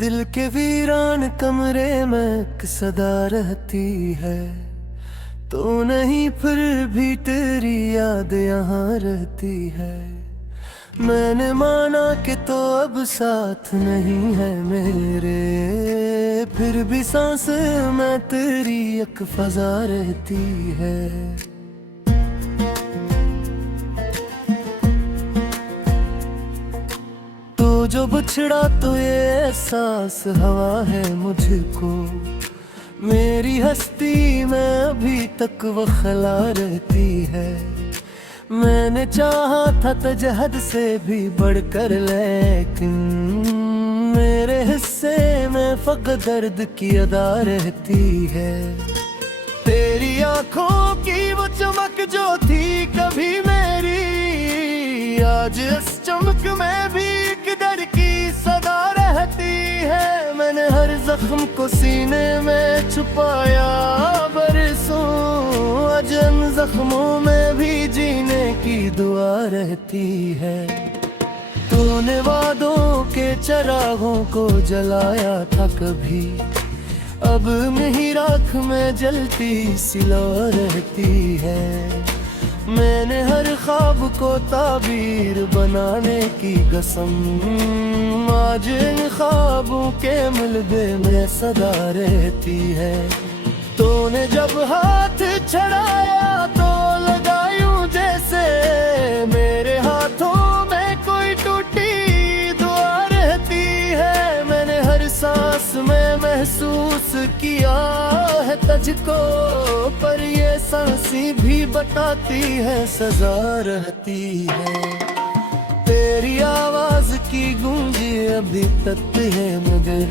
दिल के वीरान कमरे में एक सदा रहती है। तो नहीं फिर भी तेरी याद यहाँ रहती है। मैंने माना कि तो अब साथ नहीं है मेरे, फिर भी सांस में तेरी एक फजा रहती है। तो जो बिछड़ा तो ये एहसास हवा है मुझको, मेरी हस्ती में अभी तक वो खला रहती है। मैंने चाहा था तजहद से भी बढ़कर, लेकिन मेरे हिस्से में फकत दर्द की अदा रहती है। तेरी आंखों की वो चमक जो थी कभी मेरी, आज इस चमक में भी किधर की सदा रहती है। मैंने हर जख्म को सीने में छुपाया बरसों, आज इन जख्मों में भी जीने की दुआ रहती है। तूने वादों के चरागों को जलाया था कभी, अब मेरी राख में जलती सिला रहती है। मैंने हर ख्वाब को ताबीर बनाने की कसम, आज इन ख्वाबों के मिलबे में सदा रहती है। तूने जब हाथ छड़ाया तो लगा यूं जैसे मेरे हाथों में कोई टूटी दुआ रहती है। मैंने हर सांस में महसूस किया है तुझको, पर ये सांसी भी बताती है सजा रहती है। तेरी आवाज की गूंजी अभी तक है मगर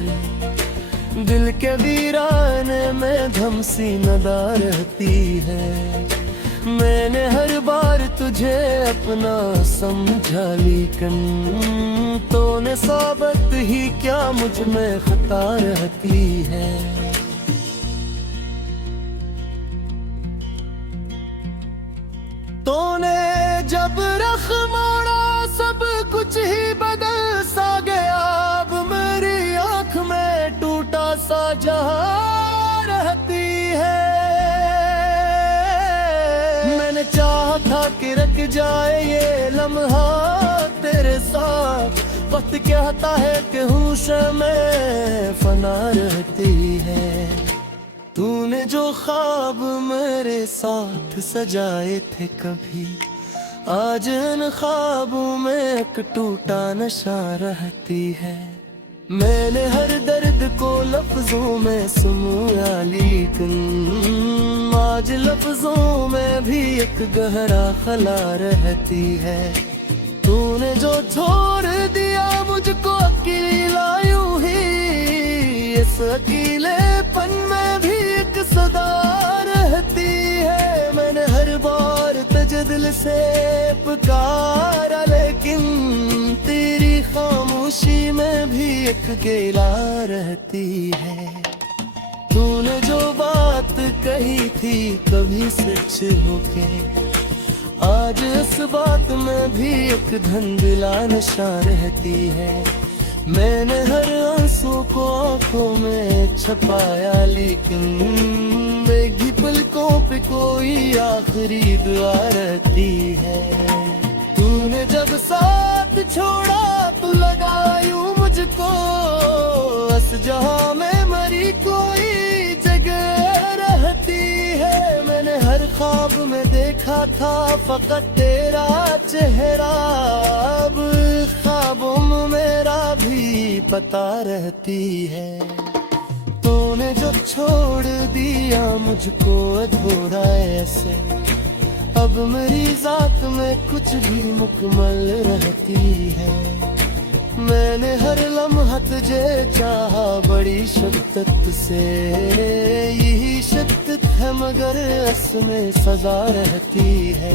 दिल के वीराने में धमसी नदा रहती है। मैंने हर बार तुझे अपना समझा, लेकिन तूने साबित ही क्या मुझ में खता रहती है। तूने जब रख मोड़ा सब कुछ ही बदल सा गया, अब मेरी आंख में टूटा सा जहां रहती है। मैंने चाहा था कि रख जाए ये लम्हा तेरे साथ, वक्त कहता है कि होश में फना रहती है। तूने जो ख्वाब मेरे साथ सजाए थे कभी, आज इन ख्वाबों में एक टूटा नशा रहती है। मैंने हर दर्द को लफ्जों में सुनाया, लेकिन आज लफ्जों में भी एक गहरा खला रहती है। तूने जो छोड़ दिया मुझको अकेला यूं ही, इस अकेलेपन में भी एक सदा रहती है। मैंने हर बार तुझे दिल से पुकारा, लेकिन तेरी खामोशी में भी एक गिला रहती है। तूने जो बात कही थी कभी सच होके, आज इस बात में भी एक धुंधला नशा रहती है। मैंने हर आंसू को आंखों में छपाया, लेकिन बेगी पलकों पे कोई आखिरी दुआ रहती है। तूने जब साथ छोड़ा तो लगा यूं मुझको, इस जहां में मरी कोई जगह रहती है। मैंने हर ख्वाब में देखा था फकत तेरा चेहरा, अब ख्वाबों में मेरा भी पता रहती है। तूने जो छोड़ दिया मुझको अधूरा ऐसे, अब मेरी जात में कुछ भी मुकम्मल रहती है। मैंने हर लम्हा तुझे चाहा बड़ी शिद्दत से, यही शिद्दत है मगर इसमें सजा रहती है।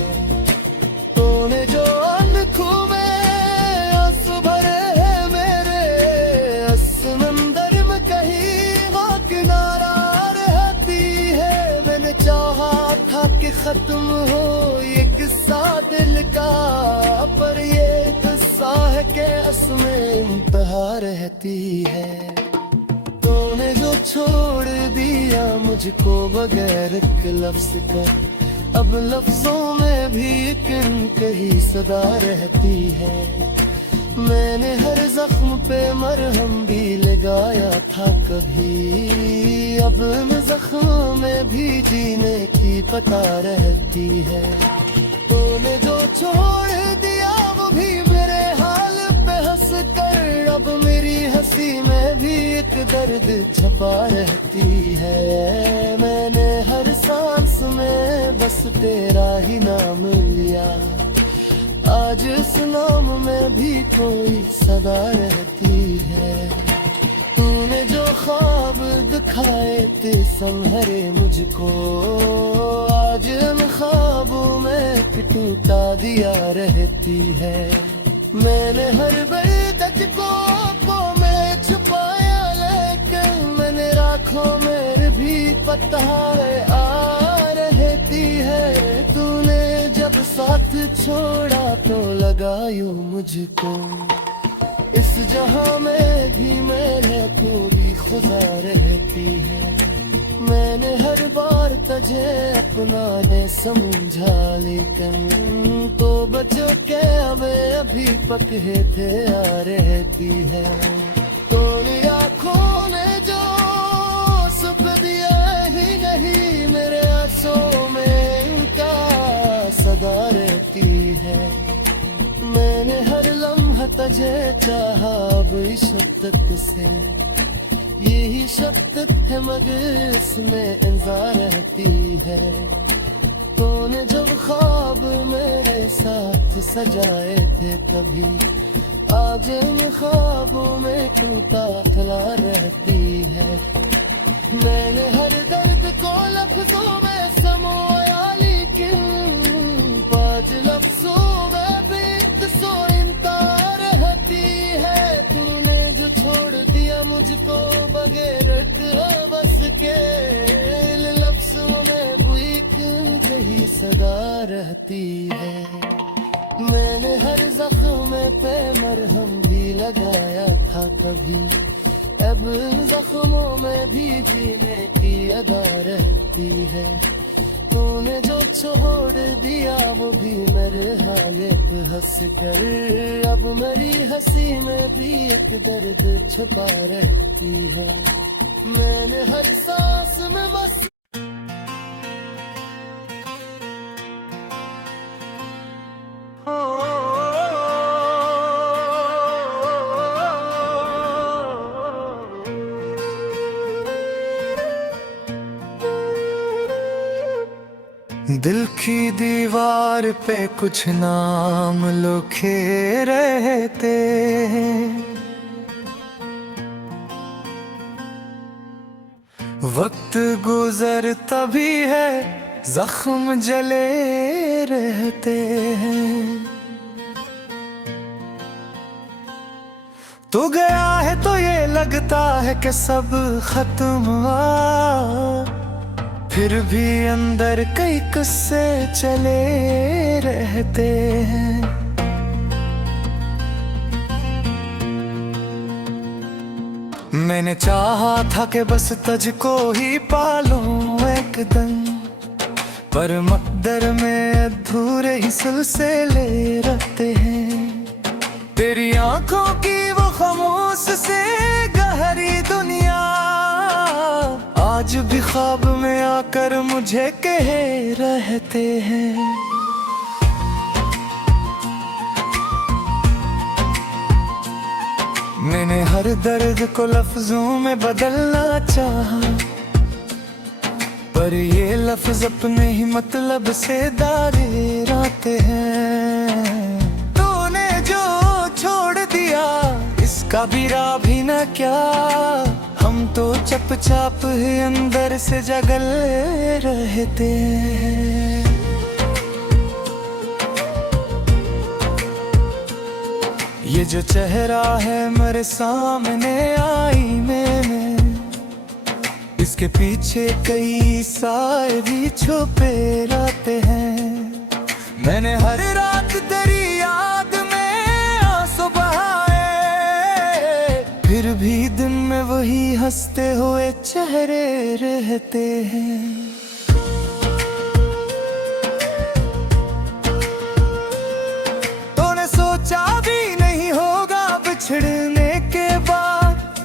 तूने जो आँखों में आंसू भरे हैं मेरे, इस समंदर में कहीं वो किनारा रहती है। मैंने चाहा था कि खत्म हो ये किस्सा दिल का, पर ये किस्सा है कि इसमें इंतहा रहती है। छोड़ दिया मुझको बगैर एक लफ्ज का, अब लफ्जों में भी किन कहीं सदा रहती है। मैंने हर जख्म पे मरहम भी लगाया था कभी, अब इन जख्म में भी जीने की पता रहती है। तूने जो छोड़ दिया वो भी मेरे हाल पे हंस कर, अब मेरी हंसी में भी एक दर्द छपा रहती है। मैंने हर सांस में बस तेरा ही नाम लिया, आज इस नाम में भी कोई सदा रहती है। तूने जो ख्वाब दिखाए थे संहरे मुझको, आज इन ख्वाबों में टूटा दिया रहती है। मैंने हर दर्द को मैं छुपाया, लेकिन मैंने राखों में भी पता है आ रहती है। तूने जब साथ छोड़ा तो लगा यूं मुझको, इस जहां में भी मेरे को भी खुदा रहती है। मैंने हर बार तुझे अपना ने समझा, लेकिन तो बचो के अभी पके थे आ रहती है। तोरी आँखों ने जो सुख दिया ही नहीं, मेरे आंसुओं में इनका सदा रहती है। मैंने हर लम्हा तुझे चाहा अब इस शिद्दत से, यही शिद्दत है मगर इसमें इंतजार रहती है। तूने जब ख्वाब मेरे साथ सजाए थे कभी, आज इन ख्वाबों में टूटा खला रहती है। मैंने हर दर्द को लफ्जों में समोया, लेकिन पांच लफ्जों में भी तो इंता रहती है। तूने जो छोड़ दिया मुझको बगैर बस के, लफ्जों में बुई कहीं सदा रहती है। मैंने हर जख्म पे मरहम भी लगाया था कभी, अब जख्मों में भी जीने की अदा रहती है। तूने जो छोड़ दिया वो भी मेरे हाले पे हंस कर, अब मेरी हंसी में भी एक दर्द छुपा रहती है। मैंने हर सांस में बस दिल की दीवार पे कुछ नाम लिखे रहते हैं, वक्त गुजरता भी है जख्म जले रहते हैं। तू गया है तो ये लगता है कि सब खत्म हुआ, फिर भी अंदर कई किस्से चले रहते हैं। मैंने चाहा था कि बस तुझको ही पालूं एक दिन, पर मकदर में अधूरे ही सिलसिले रहते हैं। तेरी आंखों की वो खामोश से गहरी दुनिया आज भी ख्वाब में आकर मुझे कह रहते हैं। मैंने हर दर्द को लफ्जों में बदलना चाहा, पर ये लफ्ज अपने ही मतलब से दागे रहते हैं। तूने जो छोड़ दिया इसका बिरा भी न क्या, हम तो चुपचाप ही अंदर से जगल रहते हैं। ये जो चेहरा है मेरे सामने आईने में, इसके पीछे कई साए भी छुपे रहते हैं। मैंने हर रात तेरी याद में आंसू बहाए, फिर भी दिन में वही हंसते हुए चेहरे रहते हैं। तूने सोचा भी नहीं होगा बिछड़ने के बाद,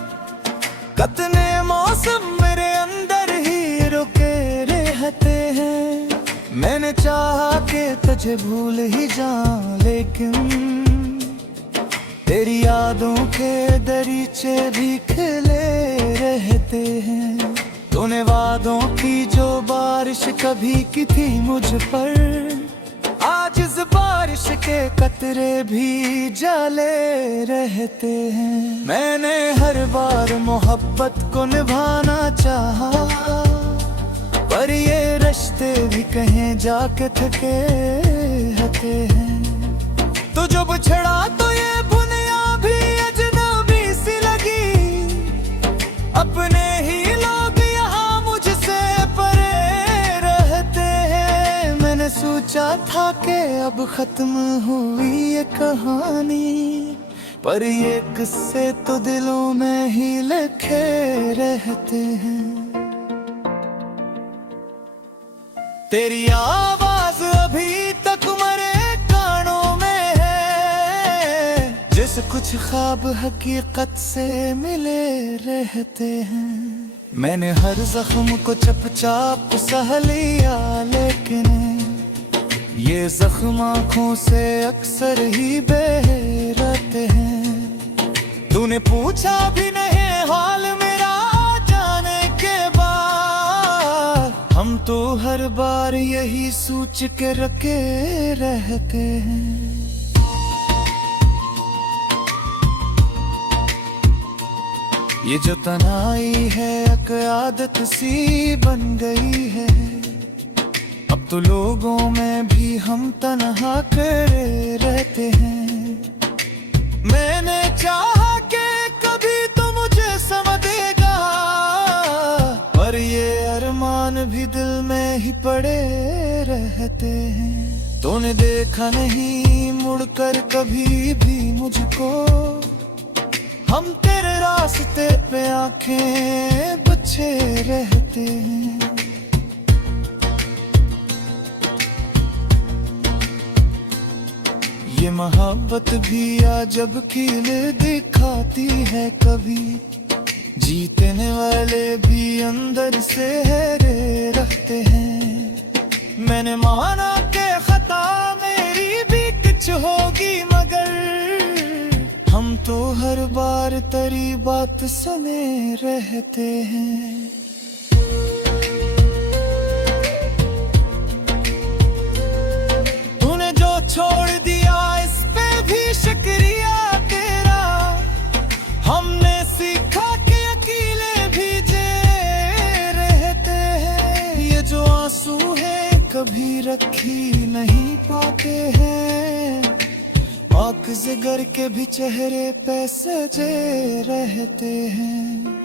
कितने मौसम मेरे अंदर ही रुके रहते हैं। मैंने चाहा कि तुझे भूल ही जाऊं, लेकिन तेरी यादों के दरीचे भी खिले रहते हैं। तूने वादों की जो बारिश कभी की थी मुझ पर, आज इस बारिश के कतरे भी जले रहते हैं। मैंने हर बार मोहब्बत को निभाना चाहा, पर ये रिश्ते भी कहीं जाके थके हते हैं। तो जो बिछड़ा तो ये दुनिया भी अजनबी सी लगी, अपने ही लोग यहाँ मुझसे परे रहते हैं। मैंने सोचा था कि अब खत्म हुई ये कहानी, पर ये किस्से तो दिलों में ही लिखे रहते हैं। तेरी आवाज अभी तक मरे कानों में है, जैसे कुछ ख्वाब हकीकत से मिले रहते हैं। मैंने हर जख्म को चपचाप सह लिया, लेकिन ये जख्म आँखों से अक्सर ही बह रहते हैं। तूने पूछा भी नहीं हाल मेरा जाने के बाद, हम तो हर बार यही सोच के रखे रहते हैं। ये जो तन्हाई है एक आदत सी बन गई है, अब तो लोगों में भी हम तन्हा करे रहते हैं। मैंने चाहा कि कभी तो मुझे समझ देगा, पर ये अरमान भी दिल में ही पड़े रहते हैं। तूने देखा नहीं मुड़कर कभी भी मुझको, हम तेरे रास्ते पे आंखें बचे रहते हैं। ये मोहब्बत भी अजब खिल दिखाती है, कभी जीतने वाले भी अंदर से हैरे रखते हैं। मैंने माना कि खता मेरी भी कुछ होगी, मगर हम तो हर बार तेरी बात सुने रहते हैं। तूने जो छोड़ दिया इस पे भी शुक्रिया तेरा, हमने सीखा कि अकेले भी जे रहते हैं। ये जो आंसू है कभी रखी नहीं पाते हैं, आँख जिगर के भी चेहरे पे सजे रहते हैं।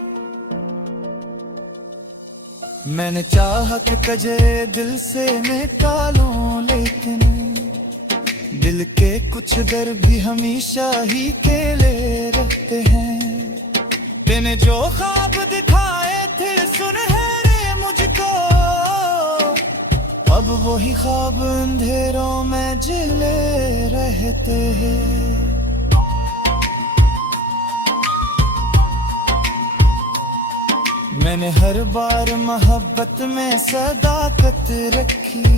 मैंने चाहा कि कजरे दिल से निकालूं, लेकिन दिल के कुछ दर भी हमेशा ही केले रहते हैं। तूने जो ख्वाब दिखाए थे सुनहरे मुझको, अब वही ख्वाब अंधेरों में जले रहते हैं। मैंने हर बार मोहब्बत में सदाकत रखी,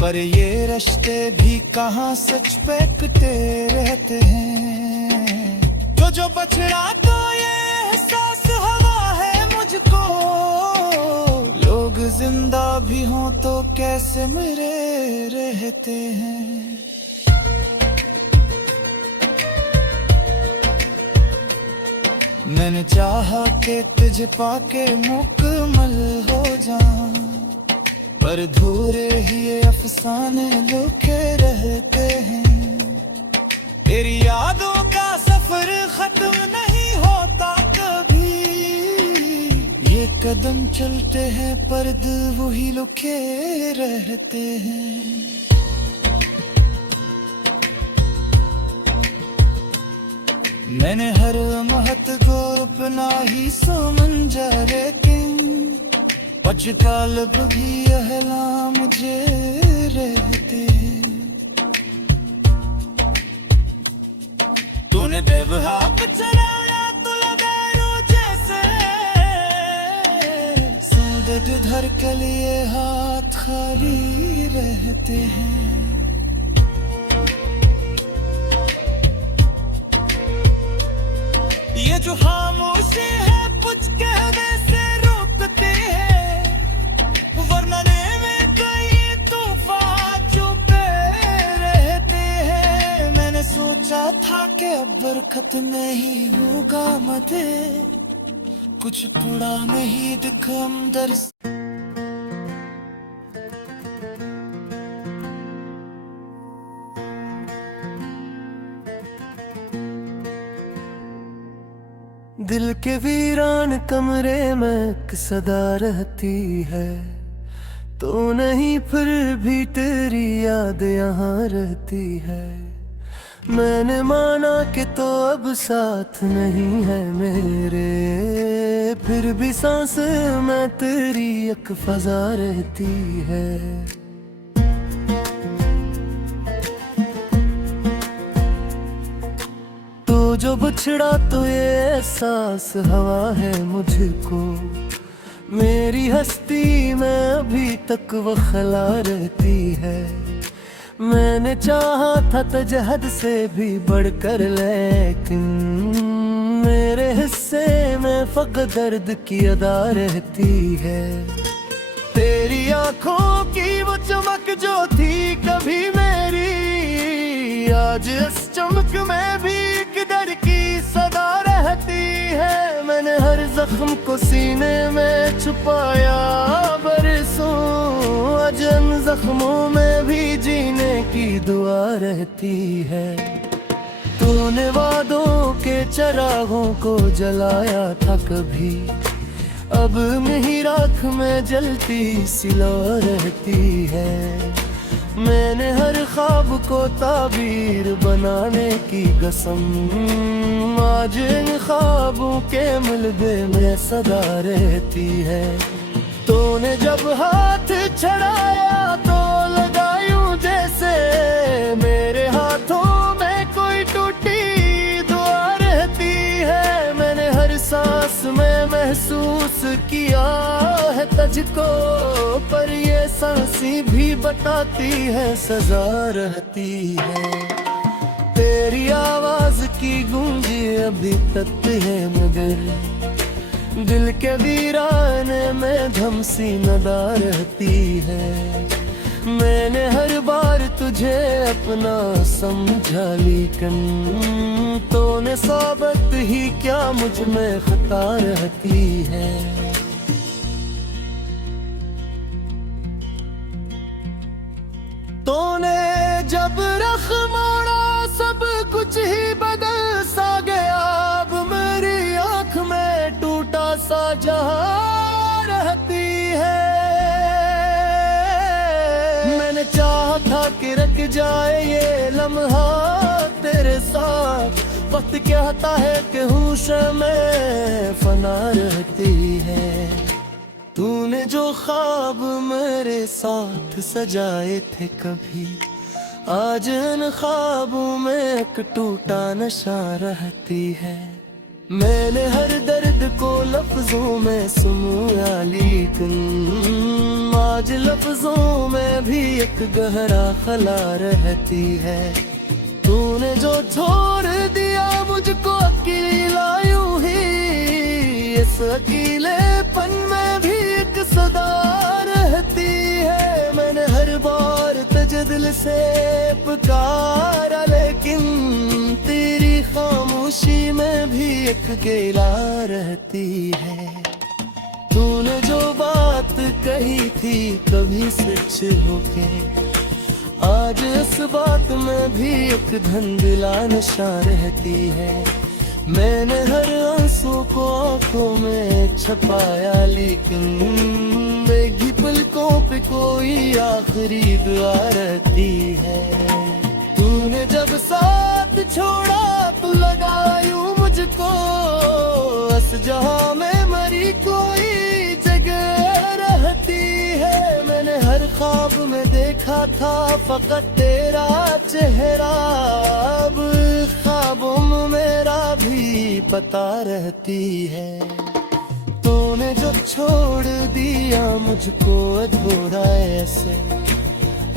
पर ये रिश्ते भी कहाँ सच पे कटे रहते हैं। तो जो बछड़ा तो ये एहसास हवा है मुझको, लोग जिंदा भी हों तो कैसे मरे रहते हैं। मैंने चाहा कि तुझे पाके मुकम्मल हो जाऊं, पर धूरे ही ये अफसाने लुके रहते हैं। तेरी यादों का सफर खत्म नहीं होता कभी, ये कदम चलते हैं पर दिल वही लुके रहते हैं। मैंने हर महत को अपना ही समझा, लेकिन पचकालब भी अहला मुझे रहते। तूने बेवहा पे चढ़ाया तो लगैरो जैसे, सूरज धर के लिए हाथ खाली रहते हैं। ये जो खामोशी है कुछ कहने से रोकते हैं, वरना में कई तूफान छुपे रहते हैं। मैंने सोचा था कि अब बरखत नहीं होगा मदे, कुछ थोड़ा नहीं दिखम दर्स। दिल के वीरान कमरे में एक सदा रहती है, तो नहीं फिर भी तेरी याद यहाँ रहती है। मैंने माना कि तो अब साथ नहीं है मेरे, फिर भी सांस में तेरी एक फजा रहती है। जो बछड़ा तो ये एहसास हवा है मुझको, मेरी हस्ती में अभी तक वो खला रहती है। मैंने चाहा था तजहद से भी बढ़कर, लेकिन मेरे हिस्से में फकत दर्द की अदा रहती है। तेरी आंखों की वो चमक जो थी कभी मेरी, आज इस चमक में भी किधर की सदा रहती है। मैंने हर जख्म को सीने में छुपाया बरसों, आज इन जख्मों में भी जीने की दुआ रहती है। तूने वादों के चरागों को जलाया था कभी, अब मेरी राख में जलती सिला रहती है। मैंने हर ख्वाब को ताबीर बनाने की कसम, आज इन ख्वाबों के मलबे में सदा रहती है। तूने जब हाथ छड़ाया तो लगा यूं जैसे मेरे हाथों में कोई टूटी दुआ रहती है। मैंने हर सांस में महसूस किया है तुझको, पर ये सांसी भी बताती है सजा रहती है। तेरी आवाज की गूंज अभी तक है मगर दिल के वीराने में धमसी नदा रहती है। मैंने हर बार तुझे अपना समझा, लेकिन तूने साबित ही क्या मुझ में खता रहती है। तूने जब रख मोड़ा सब कुछ ही बदल सा गया, अब मेरी आंख में टूटा सा जहां रहती है। मैंने चाहा था कि रख जाए ये लम्हा तेरे साथ, वक्त कहता है कि होश में फना रहती है। तूने जो ख्वाब मेरे साथ सजाए थे कभी, आज इन ख्वाबों में एक टूटा नशा रहती है। मैंने हर दर्द को लफ्जों में सुनाया, लेकिन आज लफ्जों में भी एक गहरा खला रहती है। तूने जो छोड़ दिया मुझको अकेला यूं ही, इस अकेलेपन में भी एक सदा रहती है। मैंने हर बार तुझे दिल से पुकारा, लेकिन तेरी खामोशी में भी एक गिला रहती है। तूने जो बात कही थी कभी सच होके, आज इस बात में भी एक धंधला नशा रहती है। मैंने हर आंसू को आंखों में छपाया, लेकिन बेगी पलकों पे कोई आखिरी दुआ रहती है। तूने जब साथ छोड़ा तो लगा यूं मुझको, बस जहां में मरी कोई जगह रहती है। मैंने हर ख्वाब में देखा था फकत तेरा चेहरा, अब ख्वाबों में मेरा भी पता रहती है। तूने जो छोड़ दिया मुझको अधूरा ऐसे,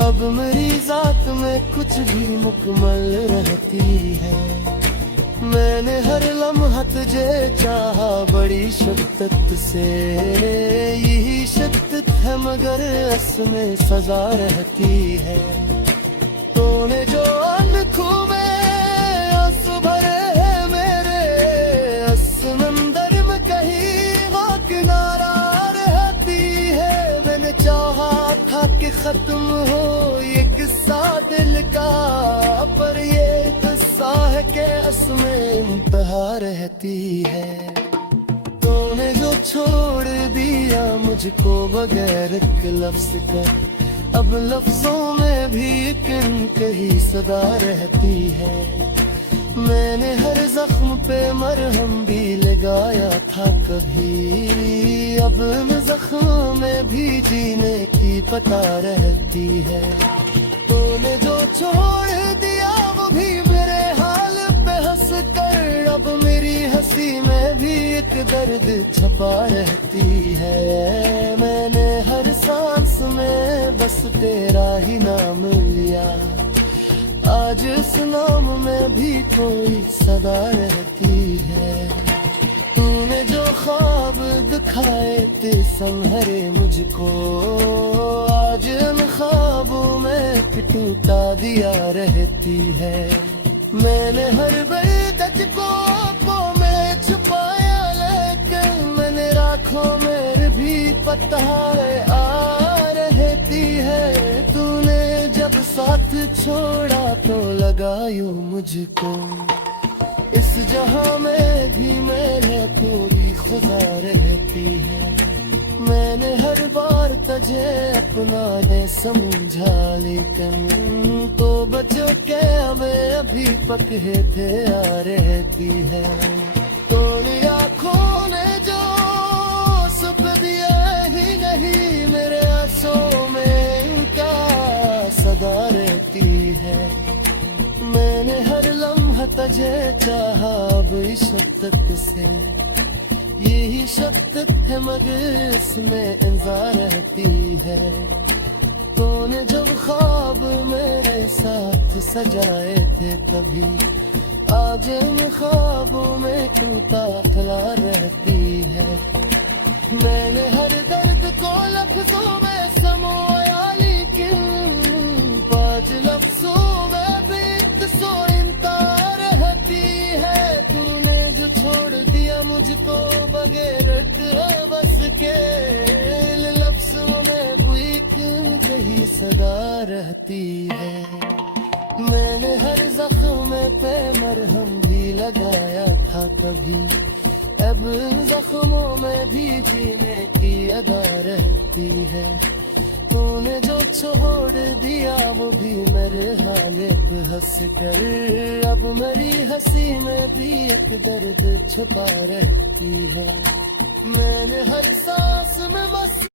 अब मेरी जात में कुछ भी मुकम्मल रहती है। मैंने हर लम्हा तुझे चाहा बड़ी शिद्दत से, यही शिद्दत है मगर इसमें सजा रहती है। तूने जो आँखों में आंसू भरे हैं मेरे, समंदर में कहीं वो किनारा रहती है। मैंने चाहा था कि खत्म हो ये किस्सा दिल का, पर ये किस्सा है कि इसमें इंतहा रहती है। तूने जो छोड़ दिया मुझको बगैर एक लफ्ज का, अब लफ्जों में भी कहीं सदा रहती है। मैंने हर जख्म पे मरहम भी लगाया था कभी, अब इन जख्म में भी जीने की पता रहती है। तूने जो छोड़ दिया वो भी मेरे हाल पे हंस कर, अब मेरी हंसी में भी एक दर्द छपा रहती है। मैंने हर सांस में बस तेरा ही नाम लिया, आज इस नाम में भी कोई सदा रहती है। तूने जो ख्वाब दिखाए थे संहरे मुझको, आज इन ख्वाबों में टूटा दिया रहती है। मैंने हर बेदर्द को में छुपाया, लेकिन मैंने राखों में भी पता है आ रहती है। तूने जब साथ छोड़ा तो लगा यूं मुझको, इस जहां में भी मेरे कोई खुदा रहती है। मैंने हर बार तुझे अपना ये समझा, लेकिन तो बचो के हमें अभी पके थे आ रहती है। तोरी आँखों ने जो सुख दिया ही नहीं, मेरे आंसुओं में इनका सदा रहती है। मैंने हर लम्हा तुझे चाहा अब इस शिद्दत से, यही शिद्दत है मगर इसमें इंतजार रहती है। तूने जब ख्वाब मेरे साथ सजाए थे तभी, आज इन ख्वाबों में टूटा खला रहती है। मैंने हर दर्द को लफ्जों में समोया, लेकिन पांच लफ्जों में भी सो इंता रहती है। तूने जो छोड़ दिया मुझको बगैर बस के, लफ्जों में भी कहीं सदा रहती है। मैंने हर जख्म पे मरहम भी लगाया था कभी, अब जख्मों में भी जीने की अदा रहती है। तूने जो छोड़ दिया वो भी मेरे हाले पे हंस कर, अब मेरी हंसी में भी एक दर्द छुपा रहती है। मैंने हर सांस में बस